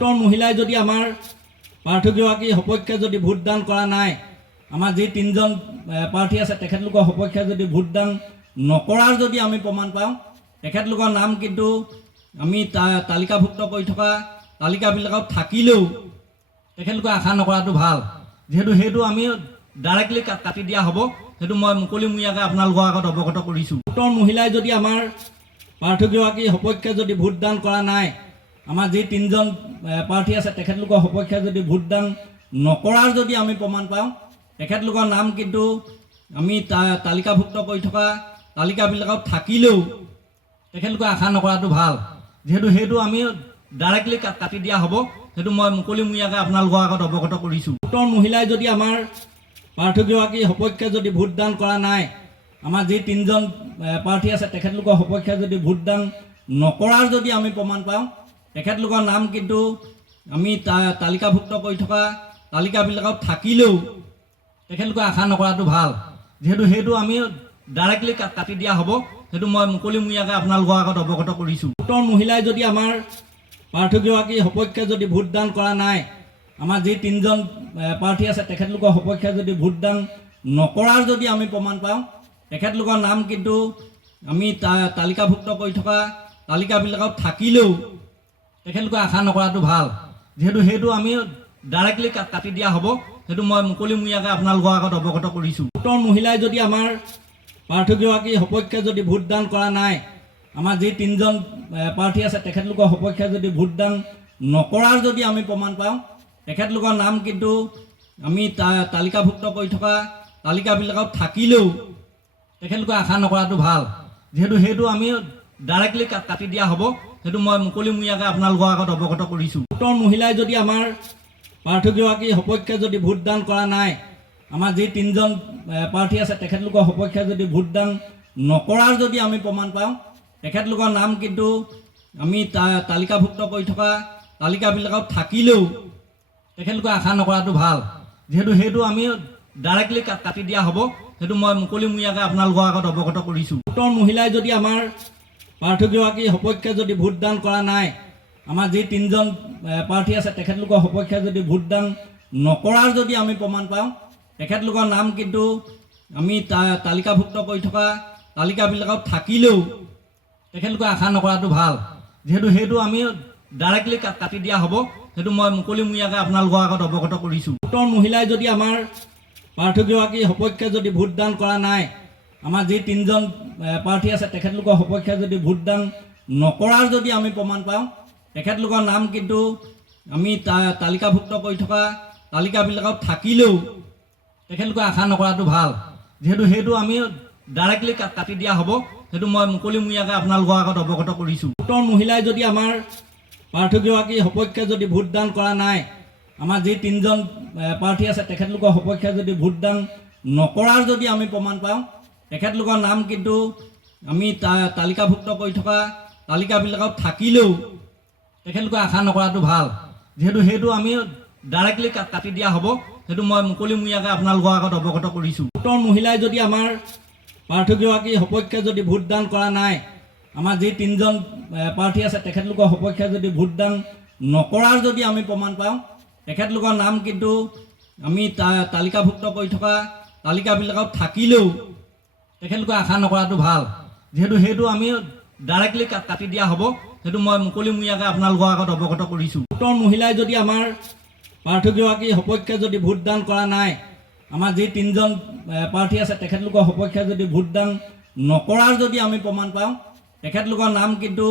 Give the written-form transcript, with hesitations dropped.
ভোটৰ মহিলাই যদি আমাৰ প্ৰাৰ্থীগৰাকীৰ সপক্ষে যদি ভোটদান কৰা নাই, আমাৰ যি তিনিজন প্ৰাৰ্থী আছে তেখেতলোকৰ সপক্ষে যদি ভোটদান নকৰাৰ যদি আমি প্ৰমাণ পাওঁ, তেখেতলোকৰ নাম কিন্তু আমি তালিকাভুক্ত কৰি থকা তালিকাবিলাকত থাকিলেও তেখেতলোকে আশা নকৰাটো ভাল। যিহেতু সেইটো আমি ডাইৰেক্টলি কাটি দিয়া হ'ব, সেইটো মই মুকলিমূৰীয়াকৈ আপোনালোকৰ আগত অৱগত কৰিছোঁ। ভোটৰ মহিলাই যদি আমাৰ প্ৰাৰ্থীগৰাকীৰ সপক্ষে যদি ভোটদান কৰা নাই, আমাৰ যি তিনিজন প্ৰাৰ্থী আছে তেখেতলোকৰ সপক্ষে যদি ভোটদান নকৰাৰ যদি আমি প্ৰমাণ পাওঁ, তেখেতলোকৰ নাম কিন্তু আমি তালিকাভুক্ত কৰি থকা তালিকাবিলাকত থাকিলেও তেখেতলোকে আশা নকৰাটো ভাল। যিহেতু সেইটো আমি ডাইৰেক্টলি কাটি দিয়া হ'ব, সেইটো মই মুকলিমূৰীয়াকৈ আপোনালোকৰ আগত অৱগত কৰিছোঁ। ভোটৰ মহিলাই যদি আমাৰ প্ৰাৰ্থীগৰাকীৰ সপক্ষে যদি ভোটদান কৰা নাই, আমাৰ যি তিনিজন প্ৰাৰ্থী আছে তেখেতলোকৰ সপক্ষে যদি ভোটদান নকৰাৰ যদি আমি প্ৰমাণ পাওঁ, তেখেতলোকৰ নাম কিন্তু আমি তালিকাভুক্ত কৰি থকা তালিকাবিলাকত থাকিলেও তেখেতলোকে আশা নকৰাটো ভাল। যিহেতু সেইটো আমি ডাইৰেক্টলি কাটি দিয়া হ'ব, সেইটো মই মুকলিমূৰীয়াকৈ আপোনালোকৰ আগত অৱগত কৰিছোঁ। ভোটৰ মহিলাই যদি আমাৰ প্ৰাৰ্থীগৰাকীৰ সপক্ষে যদি ভোটদান কৰা নাই, আমাৰ যি তিনিজন প্ৰাৰ্থী আছে তেখেতলোকৰ সপক্ষে যদি ভোটদান নকৰাৰ যদি আমি প্ৰমাণ পাওঁ, তেখেতলোকৰ নাম কিন্তু আমি তালিকাভুক্ত কৰি থকা তালিকাবিলাকত থাকিলেও তেখেতলোকে আশা নকৰাটো ভাল। যিহেতু সেইটো আমি ডাইৰেক্টলি কাটি দিয়া হ'ব, সেইটো মই মুকলিমূৰীয়াকৈ আপোনালোকৰ আগত অৱগত কৰিছোঁ। ভোটৰ মহিলাই যদি আমাৰ প্ৰাৰ্থীগৰাকীৰ সপক্ষে যদি ভোটদান কৰা নাই, আমাৰ যি তিনিজন প্ৰাৰ্থী আছে তেখেতলোকৰ সপক্ষে যদি ভোটদান নকৰাৰ যদি আমি প্ৰমাণ পাওঁ, তেখেতলোকৰ নাম কিন্তু আমি তালিকাভুক্ত কৰি থকা তালিকাবিলাকত থাকিলেও তেখেতলোকে আশা নকৰাটো ভাল। যিহেতু সেইটো আমি ডাইৰেক্টলি কাটি দিয়া হ'ব, সেইটো মই মুকলিমূৰীয়াকৈ আপোনালোকৰ আগত অৱগত কৰিছোঁ। ভোটৰ মহিলাই যদি আমাৰ প্ৰাৰ্থীগৰাকীৰ সপক্ষে যদি ভোটদান কৰা নাই, আমাৰ যি তিনিজন প্ৰাৰ্থী আছে তেখেতলোকৰ সপক্ষে যদি ভোটদান নকৰাৰ যদি আমি প্ৰমাণ পাওঁ, তেখেতলোকৰ নাম কিন্তু আমি তালিকাভুক্ত কৰি থকা তালিকাবিলাকত থাকিলেও তেখেতলোকে আশা নকৰাটো ভাল। যিহেতু সেইটো আমি ডাইৰেক্টলি কাটি দিয়া হ'ব, সেইটো মই মুকলিমূৰীয়াকৈ আপোনালোকৰ আগত অৱগত কৰিছোঁ। ভোটৰ মহিলাই যদি আমাৰ প্ৰাৰ্থীগৰাকীৰ সপক্ষে যদি ভোটদান কৰা নাই, আমাৰ যি তিনিজন প্ৰাৰ্থী আছে তেখেতলোকৰ সপক্ষে যদি ভোটদান নকৰাৰ যদি আমি প্ৰমাণ পাওঁ, তেখেতলোকৰ নাম কিন্তু আমি তালিকাভুক্ত কৰি থকা তালিকাবিলাকত থাকিলেও তেখেতলোকে আশা নকৰাটো ভাল। যিহেতু সেইটো আমি ডাইৰেক্টলি কাটি দিয়া হ'ব, সেইটো মই মুকলিমূৰীয়াকৈ আপোনালোকৰ আগত অৱগত কৰিছোঁ। ভোটৰ মহিলাই যদি আমাৰ প্ৰাৰ্থীগৰাকীৰ সপক্ষে যদি ভোটদান কৰা নাই, আমাৰ যি তিনিজন প্ৰাৰ্থী আছে তেখেতলোকৰ সপক্ষে যদি ভোটদান নকৰাৰ যদি আমি প্ৰমাণ পাওঁ, তেখেতলোকৰ নাম কিন্তু আমি তালিকাভুক্ত কৰি থকা তালিকাবিলাকত থাকিলেও তেখেতলোকে আশা নকৰাটো ভাল। যিহেতু সেইটো আমি ডাইৰেক্টলি কাটি দিয়া হ'ব, সেইটো মই মুকলিমূৰীয়াকৈ আপোনালোকৰ আগত অৱগত কৰিছোঁ। ভোটৰ মহিলাই যদি আমাৰ প্ৰাৰ্থীগৰাকীৰ সপক্ষে যদি ভোটদান কৰা নাই, আমাৰ যি তিনিজন প্ৰাৰ্থী আছে তেখেতলোকৰ সপক্ষে যদি ভোটদান নকৰাৰ যদি আমি প্ৰমাণ পাওঁ, তেখেতলোকৰ নাম কিন্তু আমি তালিকাভুক্ত কৰি থকা তালিকাবিলাকত থাকিলেও তেখেতলোকে আশা নকৰাটো ভাল। যিহেতু সেইটো আমি ডাইৰেক্টলি কাটি দিয়া হ'ব, সেইটো মই মুকলিমূৰীয়াকৈ আপোনালোকৰ আগত অৱগত কৰিছোঁ। ভোটৰ মহিলাই যদি আমাৰ প্ৰাৰ্থীগৰাকীৰ সপক্ষে যদি ভোটদান কৰা নাই, আমাৰ যি তিনিজন প্ৰাৰ্থী আছে তেখেতলোকৰ সপক্ষে যদি ভোটদান নকৰাৰ যদি আমি প্ৰমাণ পাওঁ, তেখেতলোকৰ নাম কিন্তু আমি তালিকাভুক্ত কৰি থকা তালিকাবিলাকত থাকিলেও তেখেতলোকে আশা নকৰাটো ভাল। যিহেতু সেইটো আমি ডাইৰেক্টলি কাটি দিয়া হ'ব, সেইটো মই মুকলিমূৰীয়াকৈ আপোনালোকৰ আগত অৱগত কৰিছোঁ। ভোটৰ মহিলাই যদি আমাৰ প্ৰাৰ্থীগৰাকীৰ সপক্ষে যদি ভোটদান কৰা নাই, আমাৰ যি তিনিজন প্ৰাৰ্থী আছে তেখেতলোকৰ সপক্ষে যদি ভোটদান নকৰাৰ যদি আমি প্ৰমাণ পাওঁ, তেখেতলোকৰ নাম কিন্তু